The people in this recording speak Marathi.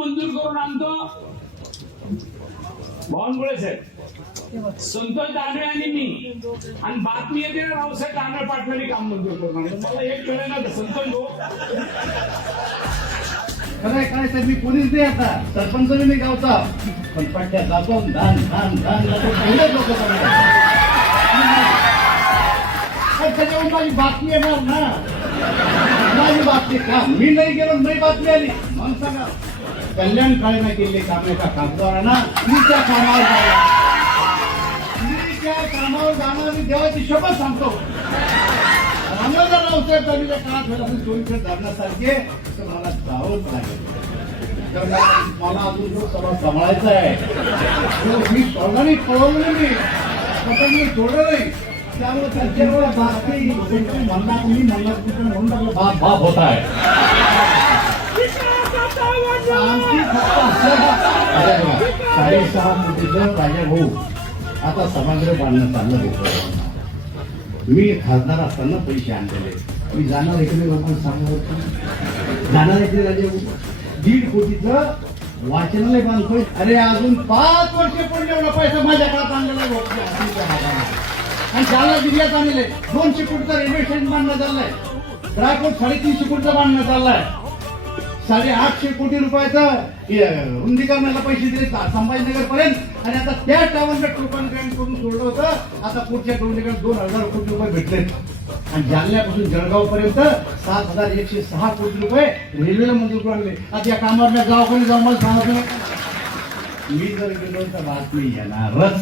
मंजूर करून आणतो. भावनगुळे साहेब. संतोष दानवे आणि मी. आणि बातमी येते ना रावसाहेब दानवे पाटणारी काम मंजूर करून मला एक कळे ना संतोष भाऊ. खरंय काय साहेब मी पोलीस नाही आता. सरपंच मी गावचा. पण पट्ट्या जातो धान धान धान पहिलेच लोक त्याच्यावर माझी बातमी येणार ना. माझी बातमी का? मी नाही गेलो नाही बातमी आली. मग सांगा. कल्याण केलेले काम एका कामगारांना मी कामावर जाणार मी कामावर जाणार मी देवाची शपथ सांगतो. रामदास रावसाहेब त्यांनी काळात जर आपण चोवीस धरण्यासारखे तर मला जावंच लागेल. तर मला- अजून जो सभा सांभाळायचा आहे मी स्वर्गाने नाही. पळवलं मी पण मी सोडलं नाही. त्यामुळे त्यांच्यावर बातमी म्हणणार मी म्हणणार म्हणून बाप बाप होत आहे. साडेसहा कोटीचं राजा भाऊ. आता सभागृह बांधणं चाललं होतं. मी खासदार असताना पैसे आणलेले. मी जाणार इकडे लोकांना सांगणार होतो जाणार इकडे राजे दीड कोटीचं वाचनालय बांधतोय. अरे अजून पाच वर्ष पण एवढा पैसा माझ्याकडे आणलेला आणि जालना जिल्ह्यात आणले दोनशे कोटीचा रेल्वे स्टेशन बांधण्यात आलाय ड्रायपोर्ट साडेतीनशे कोटीचा बांधण्यात आलाय साडे आठशे कोटी रुपयाचा रुंदीकरणाला पैसे दिले संभाजीनगर पर्यंत आणि आता त्या टावरला टोकन ग्रँड करून सोडलं होतं. आता पुढच्या टोकनीकडे दोन हजार कोटी रुपये भेटले. आणि जालन्यापासून जळगाव पर्यंत सात हजार एकशे सहा कोटी रुपये रेल्वेला मंजूर करून आता या कामावर गावाकडे जाऊन मला सांगत मी जर गेलो तर बातमी येणारच.